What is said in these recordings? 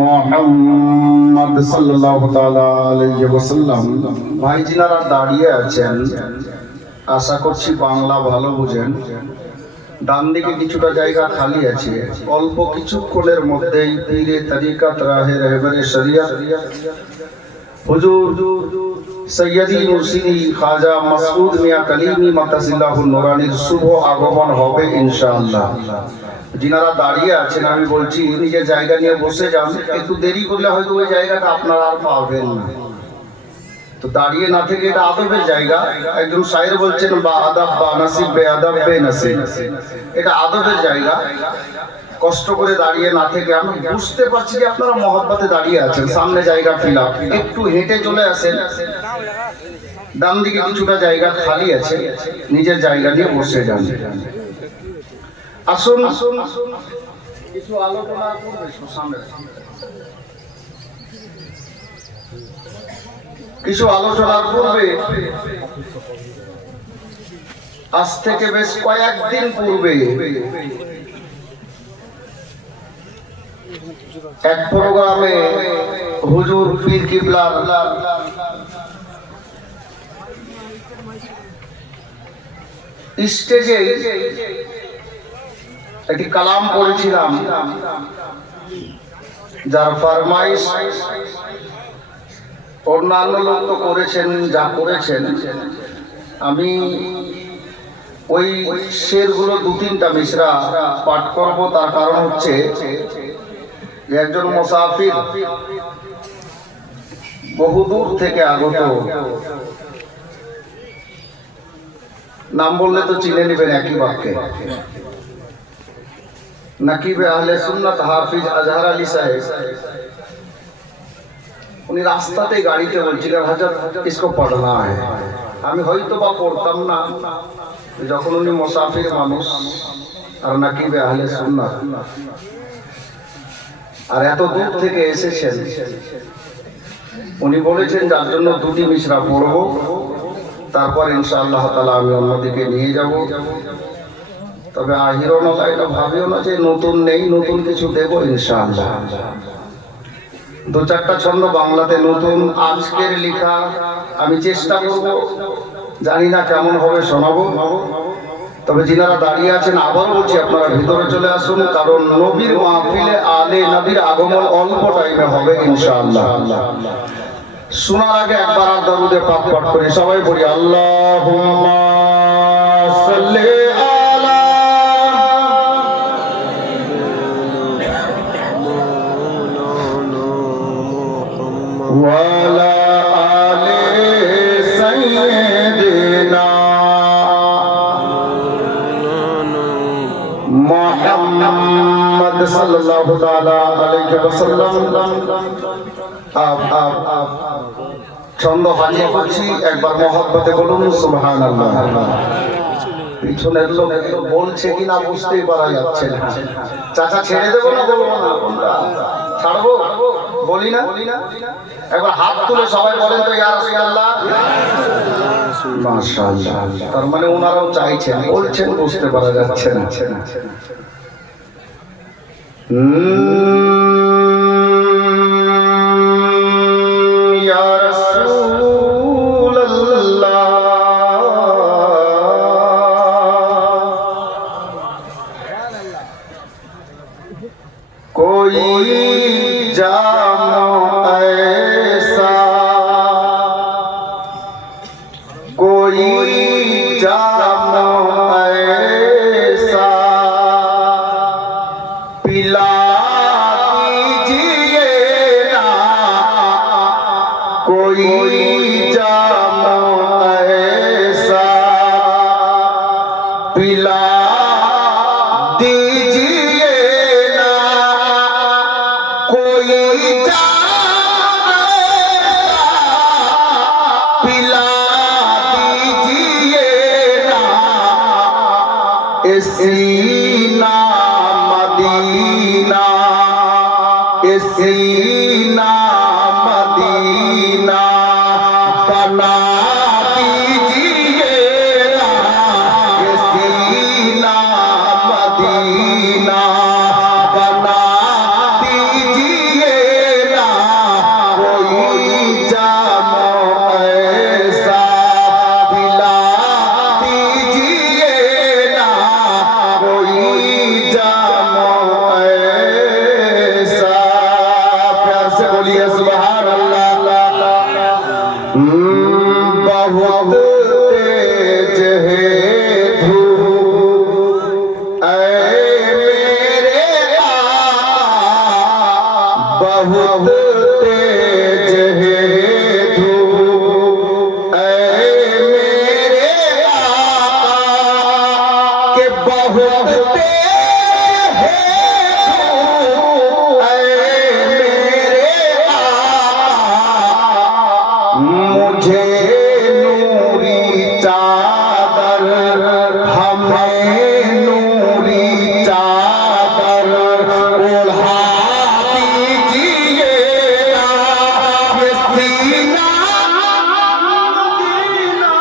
মোহাম্মদ সাল্লাল্লাহু তাআলা আলাইহি ওয়াসাল্লাম। ভাই যিনারা দাঁড়িয়ে আছেন, আশা করছি বাংলা ভালো বুঝেন। ডান দিকে কিছুটা জায়গা খালি আছে, অল্প কিছুক্ষণের মধ্যেই পীরে তরিকত রাহে রহবরে শরিয়ত হুজুর সৈয়দি মুর্শিদি খাজা মাসউদ মিয়া কালিমি মাতাসিল্লাহুল নুরানির শুভ আগমন হবে ইনশাআল্লাহ। যিনারা দাঁড়িয়ে আছেন আমি বলছি নিজের জায়গা নিয়ে বসে যান, একটু দেরি করলে হয়তো ওই জায়গাটা আপনারা আর পাবেন না। তো দাঁড়িয়ে না থেকে এটা আদবের জায়গা। একজন শায়ের বলছেন বা আদব বা নসিব বে আদব বে নসিব, এটা আদবের জায়গা। কষ্ট করে দাঁড়িয়ে না থেকে আমি বুঝতে পারছি যে আপনারা মহব্বতে দাঁড়িয়ে আছেন, সামনে জায়গা ফিল আপ, একটু হেঁটে চলে আসেন। ডান দিকে কিছুটা জায়গা খালি আছে, নিজের জায়গা নিয়ে বসে যান। আসুন কিছু আলোচনা করবে। কিছু আলোচনার পূর্বে, আজ থেকে বেশ কয়েকদিন পূর্বে এক প্রোগ্রামে হুজুর পীর কিবলার স্টেজে একটি কালাম পড়েছিলাম, যার ফরমাইশ অন্যান্য লোক তো করেছেন, যা করেছেন আমি ওই শেরগুলো দু তিনটা মিশরা পাঠ করব। তার কারণ হচ্ছে যে একজন মুসাফির বহুদূর থেকে আগত, নাম বললে তো চিনে নেবেন একই বাক্যে, নাকিবে আহলে সুন্নাত হাফিজ আজহার আলী সাহেব। উনি রাস্তাতে গাড়িতে বলছিলেন হযরত ইসকো পড়না है। আমি হয়তো বা পড়তাম না, যখন উনি মুসাফির মানুষ আর নাকিবে আহলে সুন্নাত আর এত দূর থেকে এসেছেন, উনি বলেছেন যার জন্য দুটি মিশরা পড়ব, তারপর ইনশাআল্লাহ তাআলা আমি অন্যদিকে নিয়ে যাব। তবে আহিরো না এটা ভাবিও না যে নতুন নেই, নতুন কিছু দেব ইনশাআল্লাহ। দু চারটা ছন্দ বাংলাতে নতুন আজকের লেখা আমি চেষ্টা করব, জানি না কেমন হবে শোনাবো। তবে যিনারা দাঁড়িয়ে আছেন আবার বলছি আপনারা ভিতরে চলে আসুন, কারণ নবীর মাহফিলে আলে নবীর আগমন অল্প টাইমে হবে ইনশাআল্লাহ। শোনার আগে একবার আর দরুদে পাক পাঠ করি, সবাই বলি আল্লাহুম্মা সাল্লি আলা ওয়া আলা আলি সাইয়্যিদিনা মুহাম্মদ সাল্লাল্লাহু তাআলা আলাইহি ওয়াসাল্লাম। ছন্দ হাজির করছি, একবার মহব্বতে বলুন সুবহানাল্লাহ। পিছনের লোক বলছে কিনা বুঝতেই পারা যাচ্ছে না। চাচা ছেড়ে দেবো না বলবো না, ছাড়বো বলি না? একবার হাত তুলে সবাই বলেন তো ইয়া রাসূলুল্লাহ। মাশাআল্লাহ, তার মানে ওনারাও চাইছেন, বলছেন, বুঝতে পারা যাচ্ছে না। कोई जानो ऐसा, कोई जानो ऐसा पिला दीजिए ना, कोई जानो ऐसा पिला दीजिए ना, कोई पिला दीजिए ना, सीना मदीना, सीना मदीना बना दीजिए ना ये सीना मदीना, बना दीजिए ना कोई जामो ऐसा, दिला दीजिए ना कोई जामो ऐसा। प्यार से बोलिए सुभान अल्लाह। बहुत तेज है धूप ऐ मेरे आका, बहुत तेज है धूप ऐ मेरे आका, के बहुत तेज है धूप ऐ मेरे आका, मुझे नूरी चादर, हमें नूरी चादर ओढ़ा दीजिए ना ये सीना मदीना,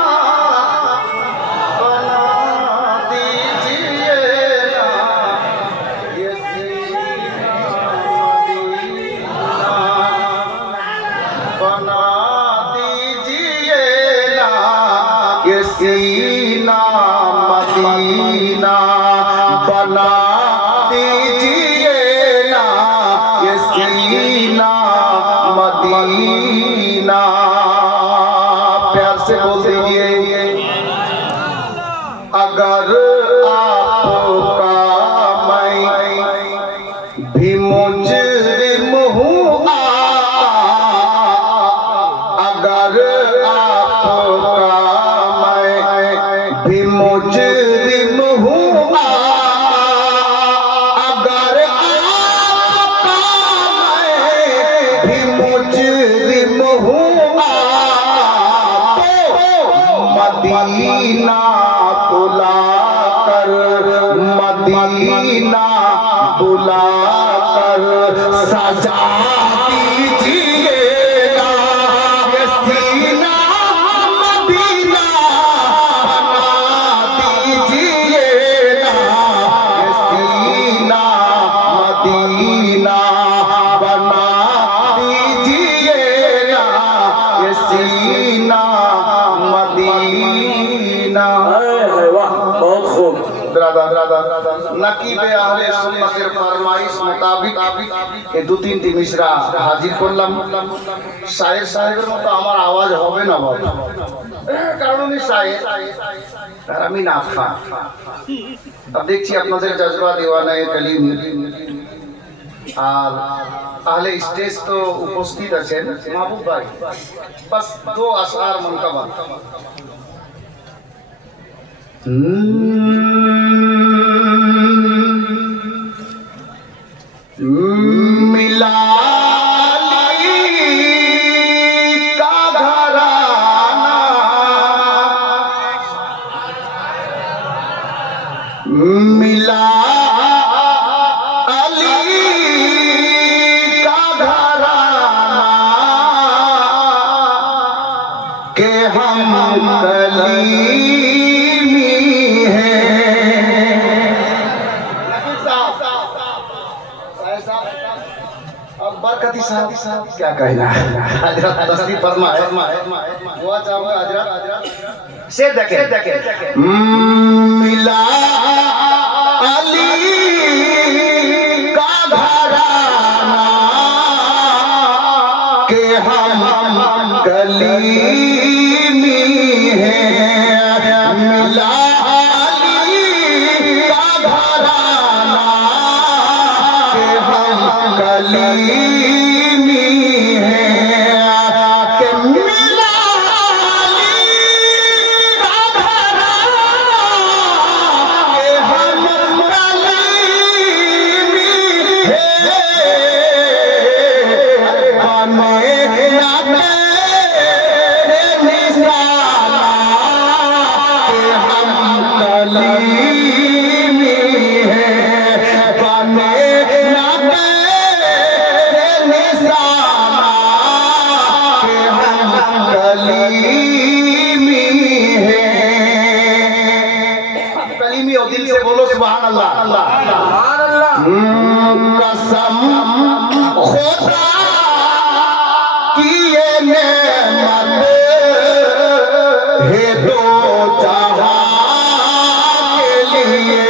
बना दीजिए ना ये सीना मदीना, बना दीजिए ना ये सीना मदीना, बना दीजिए ना ये सीना मदीना। प्यार से बोल दीजिए। अगर आपका मैं भी मुजरिम हूँ अगर आपका मैं भी मुजरिम हूँ अगर आपका मैं भी मुजरिम हूँ तो मदीना बुला कर, मदीना बुला कर सजा दीजिए ना ये सीना मदीना, बना दीजिए ना ये सीना मदीना, बना दीजिए ना ये सीना मदीना। वाह, बहुत खूब। नकीबे आहले सुन्नतेर फरमाइश মোতাবিক এই দু তিনটি মিসরা হাজির করলাম। শায়ের সাহেবের মতো আমার আওয়াজ হবে না বাবা, কারণ আমি শায়ের আর আমি নাফা। দেখছি আপনাদের জজবা দিওয়ানায়ে কলিম আর আহলে স্টেজ তো উপস্থিত আছেন। মাহবুব ভাই বাস দো আশআর মুনকাবা। मिला का घराना, मिला अली का घराना, के हम कलीमी हैं। बरकती साहब क्या कहना है, हजरत तस्लीफ फरमाए। दुआ चाहूंगा हजरत से देखे मिला अली का घराना, के हम कलीमी हैं। मिला अली का घराना, के हम कलीमी हैं। के मिला अली का घराना, के हम कलीमी हैं। बने ना कलीमी है। कलीमी हो, दिल से बोलो सुभान अल्लाह। सुभान अल्लाह। कसम खुदा की ये नेमत है दो जहां के लिए।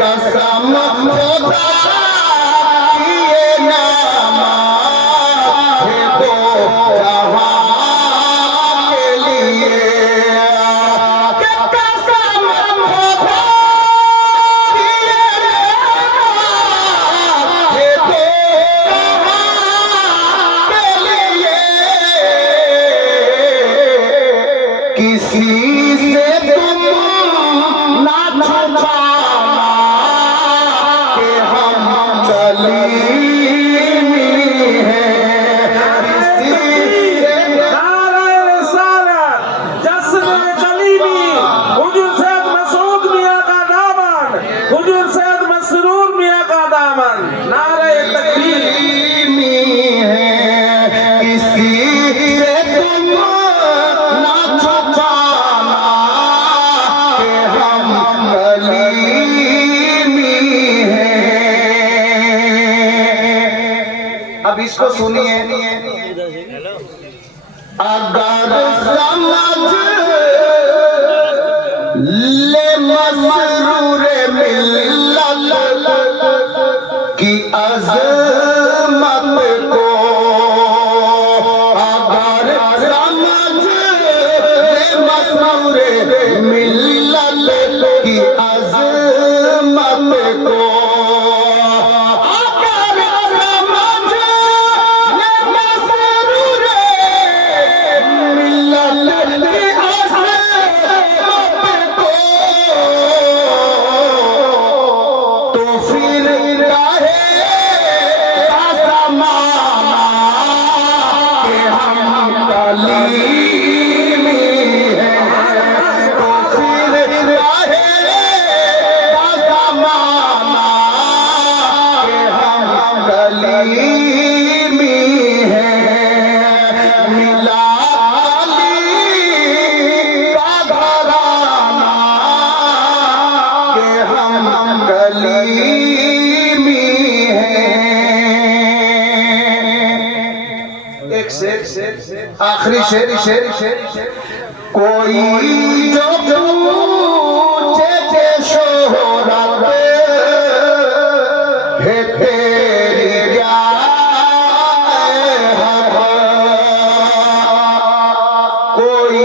कसम खुदा की ये नेमत है दो जहां के लिए। कसम खुदा की ये नेमत है दो किसी से तुम ना छुपाना कि हम कलीमी हैं। किसी से नारे रिसालत, जश्न कलीमी, हुजूर सैयद मसूद मियां का दामन, हुजूर सैयद मसरूर मियां का दामन। नारे तकबीर। कलीमी हैं। किसी से तुम ना छुपाना कि हम कलीमी हैं। अब इसको सुनिए। अगर समझ ले मसरूर मिल्लत की अज़मत को, अगर समझ ले मसरूर मिल्लत की अज़मत को, अगर समझ ले मसरूर मिल्लत की अज़मत को, तो फिर काहे का ज़माना कि हम कलीमी हैं। तो फिर काहे का ज़माना कि हम कलीमी हैं। मिला का घराना कि हम कलीमी हैं। एक शेर, आखिरी शेर। कोई जो पूछे के शोहरत है तेरी क्या है। कोई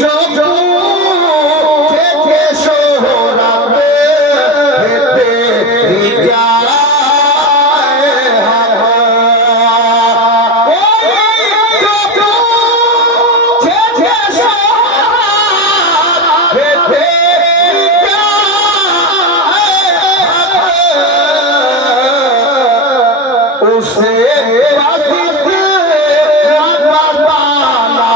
जो पूछे के शोहरत है तेरी क्या है। उसे वासित बताना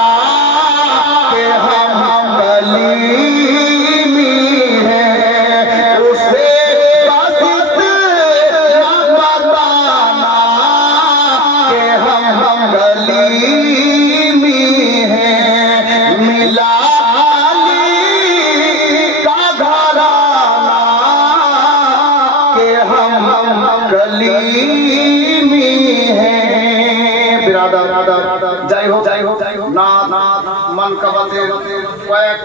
कि हम कलीमी हैं। उसे वासित बताना कि हम कलीमी हैं। मिला का घराना कि हम कलीमी हैं। बिरादर जय हो ना मन का बातें